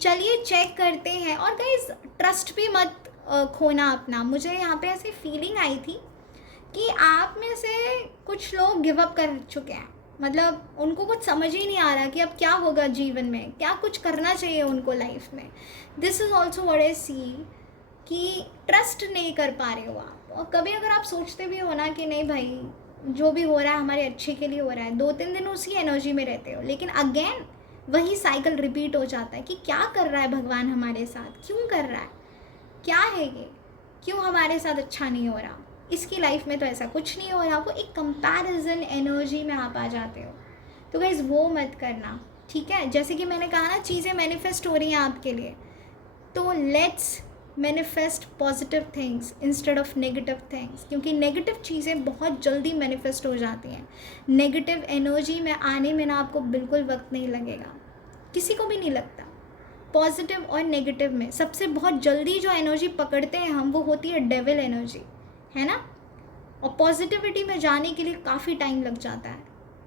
चलिए चेक करते हैं, और गाइस ट्रस्ट भी मत खोना अपना। मुझे यहाँ पे ऐसी फीलिंग आई थी कि आप में से कुछ लोग गिव अप कर चुके हैं, मतलब उनको कुछ समझ ही नहीं आ रहा कि अब क्या होगा जीवन में, क्या कुछ करना चाहिए उनको लाइफ में। This is also what I see, कि ट्रस्ट नहीं कर पा रहे हो आप। और कभी अगर आप सोचते भी हो ना कि नहीं भाई, जो भी हो रहा है हमारे अच्छे के लिए हो रहा है, 2-3 दिन उसी एनर्जी में रहते हो, लेकिन अगेन वही साइकिल रिपीट हो जाता है कि क्या कर रहा है भगवान हमारे साथ, क्यों कर रहा है, क्या है ये, क्यों हमारे साथ अच्छा नहीं हो रहा, इसकी लाइफ में तो ऐसा कुछ नहीं हो रहा। वो एक कंपैरिजन एनर्जी में आप आ जाते हो। तो गाइस वो मत करना, ठीक है। जैसे कि मैंने कहा ना, चीज़ें मैनिफेस्ट हो रही हैं आपके लिए, तो let's manifest positive things instead of negative things, क्योंकि नेगेटिव चीज़ें बहुत जल्दी मैनिफेस्ट हो जाती हैं। नेगेटिव एनर्जी में आने में ना आपको बिल्कुल वक्त नहीं लगेगा, किसी को भी नहीं लगता। पॉजिटिव और नेगेटिव में सबसे बहुत जल्दी जो एनर्जी पकड़ते हैं हम, वो होती है डेविल एनर्जी, है ना। और पॉजिटिविटी में जाने के लिए काफ़ी टाइम लग जाता है।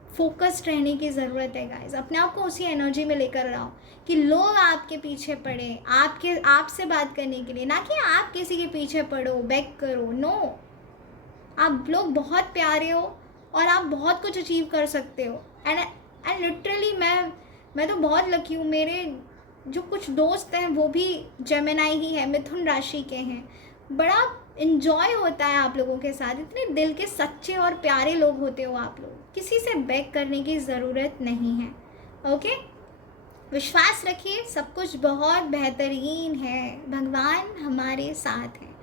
फोकस्ड रहने की ज़रूरत है गाइस, अपने आप को उसी एनर्जी में लेकर रहो कि लोग आपके पीछे पड़े आपसे बात करने के लिए, ना कि आप किसी के पीछे पड़ो, बैक करो। नो, आप लोग बहुत प्यारे हो और आप बहुत कुछ अचीव कर सकते हो। एंड लिटरली मैं तो बहुत लकी हूँ। मेरे जो कुछ दोस्त हैं वो भी जेमिनाई ही है, मिथुन राशि के हैं। बड़ा इन्जॉय होता है आप लोगों के साथ, इतने दिल के सच्चे और प्यारे लोग होते हो आप लोग, किसी से बैक करने की ज़रूरत नहीं है। ओके, विश्वास रखिए, सब कुछ बहुत बेहतरीन है, भगवान हमारे साथ हैं,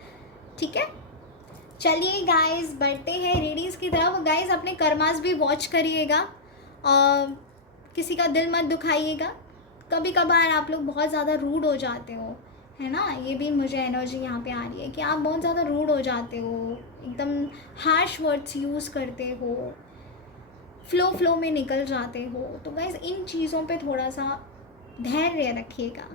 ठीक है। चलिए गाइस बढ़ते हैं रीडिंग्स की तरफ। गाइस अपने कर्मास भी वॉच करिएगा और किसी का दिल मत दुखाइएगा। कभी कभार आप लोग बहुत ज़्यादा रूड हो जाते हो, है ना, ये भी मुझे एनर्जी यहाँ पे आ रही है कि आप बहुत ज़्यादा रूड हो जाते हो, एकदम हार्श वर्ड्स यूज़ करते हो, फ्लो में निकल जाते हो। तो गाइस इन चीज़ों पे थोड़ा सा धैर्य रखिएगा,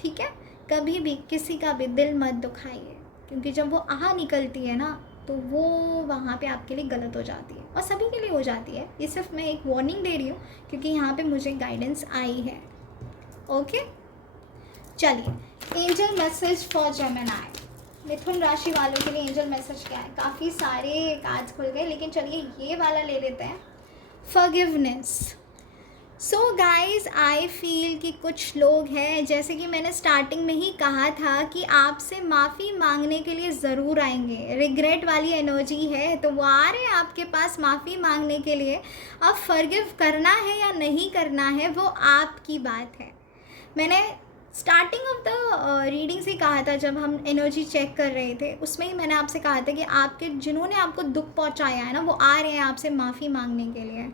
ठीक है। कभी भी किसी का भी दिल मत दुखाइए, क्योंकि जब वो आह निकलती है ना तो वो वहाँ पे आपके लिए गलत हो जाती है, और सभी के लिए हो जाती है। ये सिर्फ मैं एक वार्निंग दे रही हूँ क्योंकि यहाँ पे मुझे गाइडेंस आई है। ओके, चलिए एंजल मैसेज फॉर जेमिनी। मिथुन राशि वालों के लिए एंजल मैसेज क्या है? काफ़ी सारे कार्ड्स खुल गए, लेकिन चलिए ये वाला ले लेते हैं, forgiveness. So guys I feel कि कुछ लोग हैं, जैसे कि मैंने स्टार्टिंग में ही कहा था कि आपसे माफ़ी मांगने के लिए ज़रूर आएंगे। रिग्रेट वाली एनर्जी है तो वो आ रहे हैं आपके पास माफ़ी मांगने के लिए। अब फॉरगिव करना है या नहीं करना है वो आपकी बात है। मैंने स्टार्टिंग ऑफ द रीडिंग से कहा था, जब हम एनर्जी चेक कर रहे थे उसमें ही मैंने आपसे कहा था कि आपके जिन्होंने आपको दुख पहुंचाया है ना, वो आ रहे हैं आपसे माफ़ी मांगने के लिए।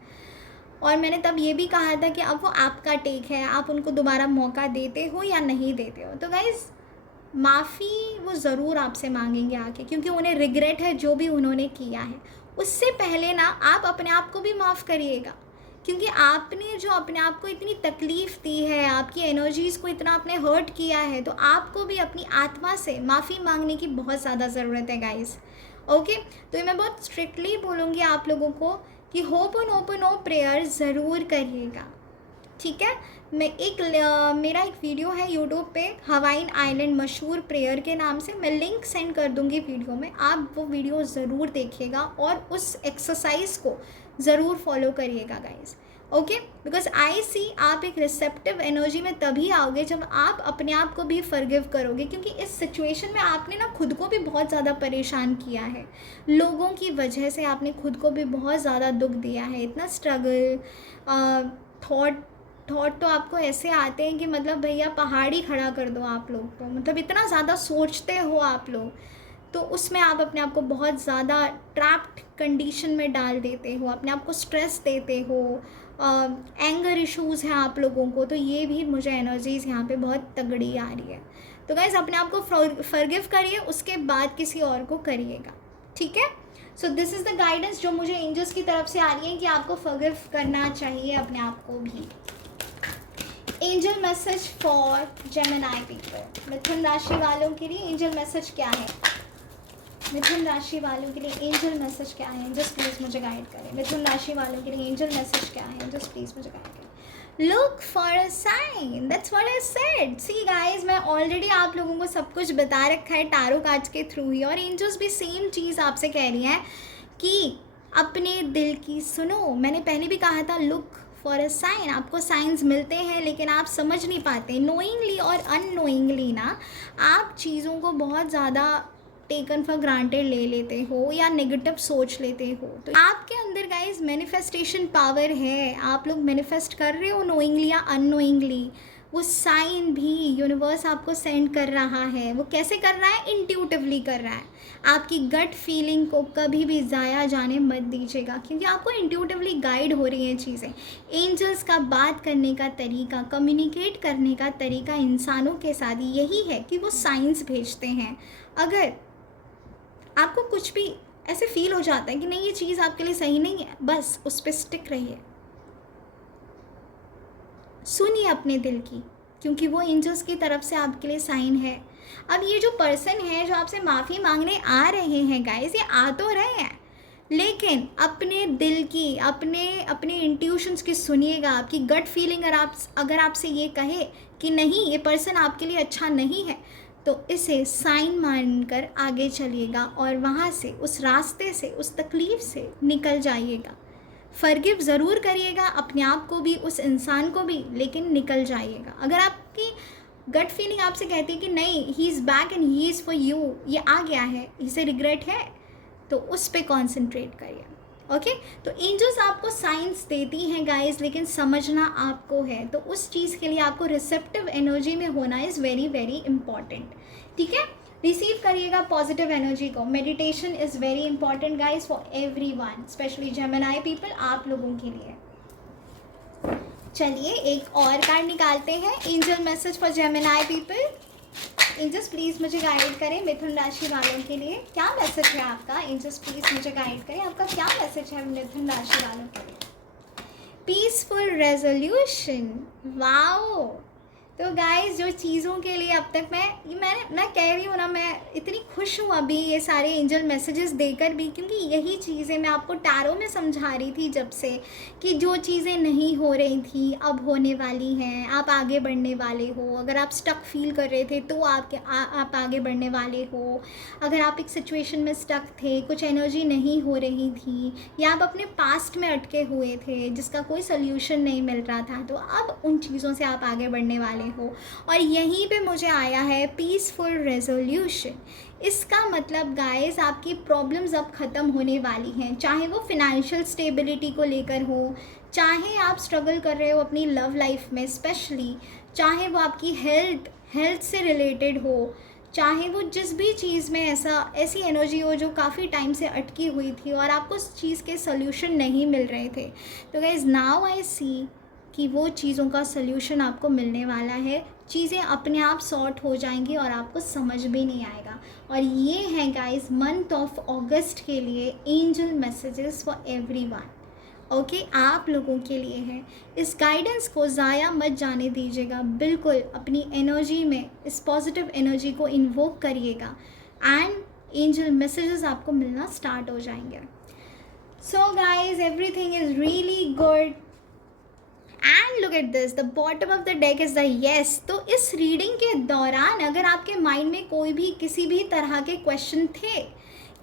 और मैंने तब ये भी कहा था कि अब वो आपका टेक है, आप उनको दोबारा मौका देते हो या नहीं देते हो। तो गाइज़ माफ़ी वो ज़रूर आपसे मांगेंगे आके, क्योंकि उन्हें रिग्रेट है जो भी उन्होंने किया है। उससे पहले ना आप अपने आप को भी माफ़ करिएगा, क्योंकि आपने जो अपने आप को इतनी तकलीफ़ दी है, आपकी एनर्जीज़ को इतना आपने हर्ट किया है, तो आपको भी अपनी आत्मा से माफ़ी मांगने की बहुत ज़्यादा ज़रूरत है गाइस। ओके, तो ये मैं बहुत स्ट्रिक्टली बोलूँगी आप लोगों को कि होपन प्रेयर ज़रूर करिएगा, ठीक है। मेरा एक वीडियो है यूट्यूब पे, हवाइन आइलैंड मशहूर प्रेयर के नाम से, मैं लिंक सेंड कर दूँगी वीडियो में, आप वो वीडियो ज़रूर देखिएगा और उस एक्सरसाइज को ज़रूर फॉलो करिएगा गाइस। ओके, बिकॉज आई सी आप एक रिसेप्टिव एनर्जी में तभी आओगे जब आप अपने आप को भी फॉरगिव करोगे, क्योंकि इस सिचुएशन में आपने ना खुद को भी बहुत ज़्यादा परेशान किया है। लोगों की वजह से आपने खुद को भी बहुत ज़्यादा दुख दिया है, इतना स्ट्रगल, थॉट तो आपको ऐसे आते हैं कि मतलब भैया पहाड़ी खड़ा कर दो आप लोग को, मतलब इतना ज़्यादा सोचते हो आप लोग, तो उसमें आप अपने आप को बहुत ज़्यादा ट्रैप्ड कंडीशन में डाल देते हो, अपने आप को स्ट्रेस देते हो, एंगर इश्यूज़ हैं आप लोगों को। तो ये भी मुझे एनर्जीज़ यहाँ पे बहुत तगड़ी आ रही है। तो गाइस अपने आप को फॉरगिव करिए, उसके बाद किसी और को करिएगा, ठीक है। सो दिस इज़ द गाइडेंस जो मुझे एंजल्स की तरफ से आ रही है कि आपको फॉरगिव करना चाहिए अपने आप को भी। Angel message for Gemini people, मिथुन राशि वालों के लिए एंजल मैसेज क्या है? मिथुन राशि वालों के लिए एंजल मैसेज क्या है? जस्ट प्लीज़ मुझे गाइड करें। मिथुन राशि वालों के लिए एंजल मैसेज क्या है? जस्ट प्लीज़ मुझे गाइड करें। Look for a sign, that's what I said. See guys, मैं ऑलरेडी आप लोगों को सब कुछ बता रखा है टैरो कार्ड्स के थ्रू ही, और एंजल्स भी सेम चीज़ आपसे कह रही हैं कि अपने दिल की सुनो। मैंने पहले भी कहा था लुक फॉर अ साइन, आपको साइंस मिलते हैं लेकिन आप समझ नहीं पाते। नोइंगली और अननोइंगली ना आप चीज़ों को बहुत ज़्यादा टेकन फॉर ग्रांटेड ले लेते हो या नेगेटिव सोच लेते हो। तो आपके अंदर गाइज मैनिफेस्टेशन पावर है, आप लोग मैनिफेस्ट कर रहे हो नोइंगली या अननोइंगली। वो साइन भी यूनिवर्स आपको सेंड कर रहा है। वो कैसे कर रहा है? इंट्यूटिवली कर रहा है। आपकी गट फीलिंग को कभी भी ज़ाया जाने मत दीजिएगा, क्योंकि आपको इंट्यूटिवली गाइड हो रही हैं चीज़ें। एंजल्स का बात करने का तरीका, कम्युनिकेट करने का तरीका इंसानों के साथ यही है कि वो साइंस भेजते हैं। अगर आपको कुछ भी ऐसे फील हो जाता है कि नहीं ये चीज़ आपके लिए सही नहीं है, बस उस पर स्टिक रहिए, सुनिए अपने दिल की, क्योंकि वो एंजल्स की तरफ से आपके लिए साइन है। अब ये जो पर्सन है जो आपसे माफ़ी मांगने आ रहे हैं गाइस, ये आ तो रहे हैं, लेकिन अपने दिल की, अपने इंट्यूशंस की सुनिएगा। आपकी गट फीलिंग अगर आपसे ये कहे कि नहीं ये पर्सन आपके लिए अच्छा नहीं है, तो इसे साइन मानकर आगे चलिएगा और वहाँ से, उस रास्ते से, उस तकलीफ़ से निकल जाइएगा। फॉरगिव ज़रूर करिएगा अपने आप को भी, उस इंसान को भी, लेकिन निकल जाइएगा। अगर आपकी गट फीलिंग आपसे कहती है कि नहीं he is back and he is for you, ये आ गया है, इसे रिग्रेट है, तो उस पर कॉन्सेंट्रेट करिए। ओके, तो एंजल्स आपको साइंस देती हैं गाइस, लेकिन समझना आपको है। तो उस चीज़ के लिए आपको रिसेप्टिव एनर्जी में होना इज़ वेरी वेरी इंपॉर्टेंट, ठीक है। रिसीव करिएगा पॉजिटिव एनर्जी को। Meditation is very important guys for everyone, specially Gemini people, आप लोगों के लिए। चलिए एक और कार्ड निकालते हैं, angel message for Gemini people. Angels please मुझे गाइड करें मिथुन राशि वालों के लिए, क्या मैसेज है आपका। एंजल्स प्लीज़ मुझे गाइड करें, आपका क्या मैसेज है मिथुन राशि वालों के लिए। Peaceful resolution, wow. तो गाइस जो चीज़ों के लिए अब तक मैं कह रही हूँ ना, मैं इतनी खुश हूँ अभी ये सारे एंजल मैसेजेस देकर भी, क्योंकि यही चीज़ें मैं आपको टैरो में समझा रही थी जब से, कि जो चीज़ें नहीं हो रही थी अब होने वाली हैं, आप आगे बढ़ने वाले हो। अगर आप स्टक फील कर रहे थे तो आप आगे बढ़ने वाले हो। अगर आप एक सिचुएशन में स्टक थे, कुछ एनर्जी नहीं हो रही थी, या आप अपने पास्ट में अटके हुए थे जिसका कोई सोल्यूशन नहीं मिल रहा था, तो अब उन चीज़ों से आप आगे बढ़ने वाले हो। और यहीं पे मुझे आया है पीसफुल रेजोल्यूशन। इसका मतलब गाइस आपकी प्रॉब्लम्स अब ख़त्म होने वाली हैं, चाहे वो फिनेंशियल स्टेबिलिटी को लेकर हो, चाहे आप स्ट्रगल कर रहे हो अपनी लव लाइफ में स्पेशली, चाहे वो आपकी हेल्थ से रिलेटेड हो, चाहे वो जिस भी चीज़ में ऐसी एनर्जी हो जो काफ़ी टाइम से अटकी हुई थी और आपको उस चीज़ के सोल्यूशन नहीं मिल रहे थे। तो गाइस नाउ आई सी कि वो चीज़ों का सल्यूशन आपको मिलने वाला है, चीज़ें अपने आप सॉर्ट हो जाएंगी और आपको समझ भी नहीं आएगा। और ये है गाइस मंथ ऑफ अगस्त के लिए angel messages for everyone. Okay, आप लोगों के लिए है। इस गाइडेंस को ज़ाया मत जाने दीजिएगा, बिल्कुल अपनी एनर्जी में इस पॉजिटिव एनर्जी को इन्वोक करिएगा एंड एंजल मैसेजेस आपको मिलना स्टार्ट हो जाएंगे। So guys everything is really good and look at this, the bottom of the deck is the yes. तो इस रीडिंग के दौरान अगर आपके माइंड में कोई भी किसी भी तरह के क्वेश्चन थे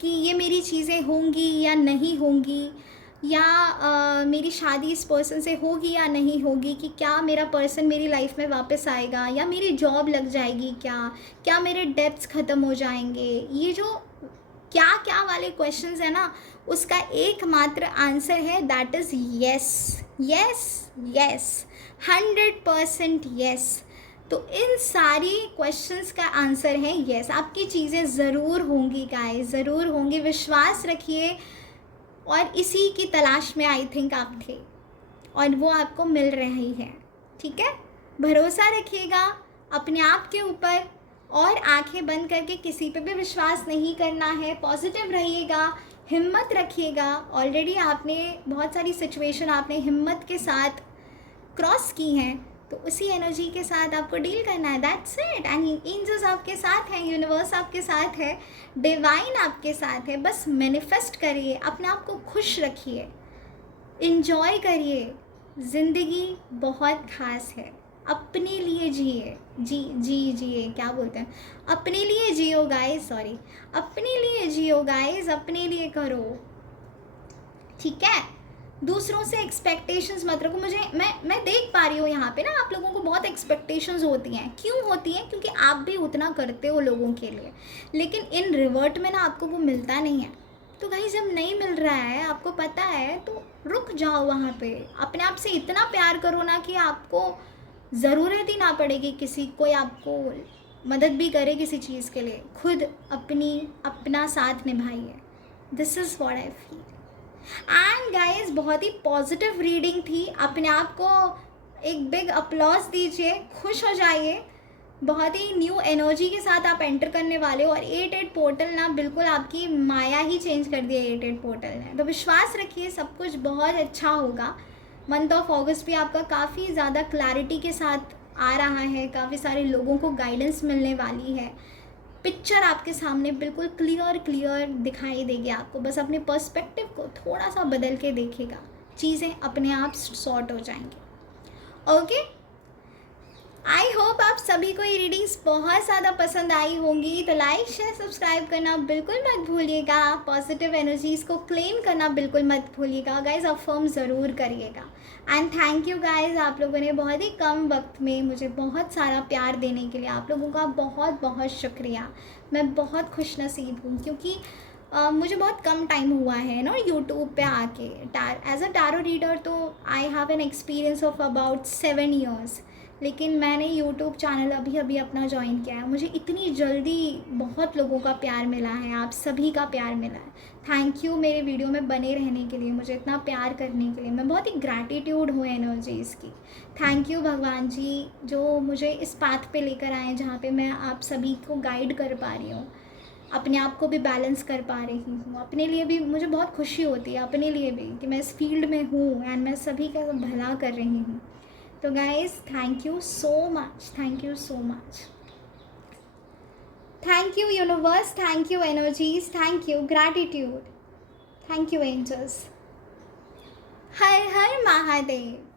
कि ये मेरी चीज़ें होंगी या नहीं होंगी, या मेरी शादी इस पर्सन से होगी या नहीं होगी, कि क्या मेरा पर्सन मेरी लाइफ में वापस आएगा, या मेरी जॉब लग जाएगी, क्या मेरे डेब्ट्स ख़त्म हो जाएंगे, ये जो क्या क्या वाले क्वेश्चंस है ना, उसका एकमात्र आंसर है that is yes, yes, yes, 100% yes. तो इन सारी क्वेश्चंस का आंसर है येस। आपकी चीज़ें ज़रूर होंगी गाइस, ज़रूर होंगी, विश्वास रखिए। और इसी की तलाश में आई थिंक आप थे और वो आपको मिल रही है, ठीक है। भरोसा रखिएगा अपने आप के ऊपर और आंखें बंद करके किसी पे भी विश्वास नहीं करना है। पॉजिटिव रहिएगा, हिम्मत रखिएगा। ऑलरेडी आपने बहुत सारी सिचुएशन आपने हिम्मत के साथ क्रॉस की हैं, तो उसी एनर्जी के साथ आपको डील करना है, दैट्स इट। एंड एंजल्स आपके साथ हैं, यूनिवर्स आपके साथ है, डिवाइन आपके साथ है। बस मैनिफेस्ट करिए, अपने आप को खुश रखिए, इन्जॉय करिए। ज़िंदगी बहुत ख़ास है, अपने लिए जिए, जिए क्या बोलते हैं, अपने लिए जियो गाइस, सॉरी, अपने लिए जियो गाइस, अपने लिए करो, ठीक है। दूसरों से एक्सपेक्टेशंस मत रखो। मैं देख पा रही हूँ यहाँ पे ना, आप लोगों को बहुत एक्सपेक्टेशंस होती हैं। क्यों होती हैं? क्योंकि आप भी उतना करते हो लोगों के लिए, लेकिन इन रिवर्ट में ना आपको वो मिलता नहीं है। तो गाइस जब नहीं मिल रहा है, आपको पता है, तो रुक जाओ वहाँ पे। अपने आप से इतना प्यार करो ना कि आपको ज़रूरत ही ना पड़ेगी किसी कोई आपको मदद भी करे किसी चीज़ के लिए। खुद अपना साथ निभाइए। This is what I feel. And guys बहुत ही पॉजिटिव रीडिंग थी। अपने आप को एक बिग अपलॉज दीजिए, खुश हो जाइए। बहुत ही न्यू एनर्जी के साथ आप एंटर करने वाले हो। और 8-8 पोर्टल ना बिल्कुल आपकी माया ही चेंज कर दिया 8-8 पोर्टल ने। तो विश्वास रखिए, सब कुछ बहुत अच्छा होगा। मंथ ऑफ अगस्त भी आपका काफ़ी ज़्यादा क्लैरिटी के साथ आ रहा है, काफ़ी सारे लोगों को गाइडेंस मिलने वाली है। पिक्चर आपके सामने बिल्कुल क्लियर दिखाई देगी आपको। बस अपने पर्सपेक्टिव को थोड़ा सा बदल के देखिएगा, चीज़ें अपने आप सॉर्ट हो जाएंगी। ओके, आई होप आप सभी को ये रीडिंग्स बहुत ज़्यादा पसंद आई होंगी। तो लाइक शेयर सब्सक्राइब करना बिल्कुल मत भूलिएगा। पॉजिटिव एनर्जीज़ को क्लेम करना बिल्कुल मत भूलिएगा गाइज, अफर्म ज़रूर करिएगा। एंड थैंक यू गाइज, आप लोगों ने बहुत ही कम वक्त में मुझे बहुत सारा प्यार देने के लिए आप लोगों का बहुत बहुत शुक्रिया। मैं बहुत खुशनसीब हूँ क्योंकि मुझे बहुत कम टाइम हुआ है ना यूट्यूब पे आके एज अ टैरो रीडर। तो I have an experience of about 7 years। लेकिन मैंने यूट्यूब चैनल अभी अभी अपना ज्वाइन किया है। मुझे इतनी जल्दी बहुत लोगों का प्यार मिला है, आप सभी का प्यार मिला है। थैंक यू मेरे वीडियो में बने रहने के लिए, मुझे इतना प्यार करने के लिए। मैं बहुत ही ग्रैटिट्यूड हूँ एनर्जीज़ की। थैंक यू भगवान जी, जो मुझे इस पाथ पे लेकर आए जहाँ पे मैं आप सभी को गाइड कर पा रही हूँ, अपने आप को भी बैलेंस कर पा रही हूँ। अपने लिए भी मुझे बहुत खुशी होती है, अपने लिए भी, कि मैं इस फील्ड में हूँ एंड मैं सभी का भला कर रही हूँ। तो guys thank you so much, thank you so much. Thank you universe, thank you energies, thank you gratitude, thank you angels. हर हर महादेव।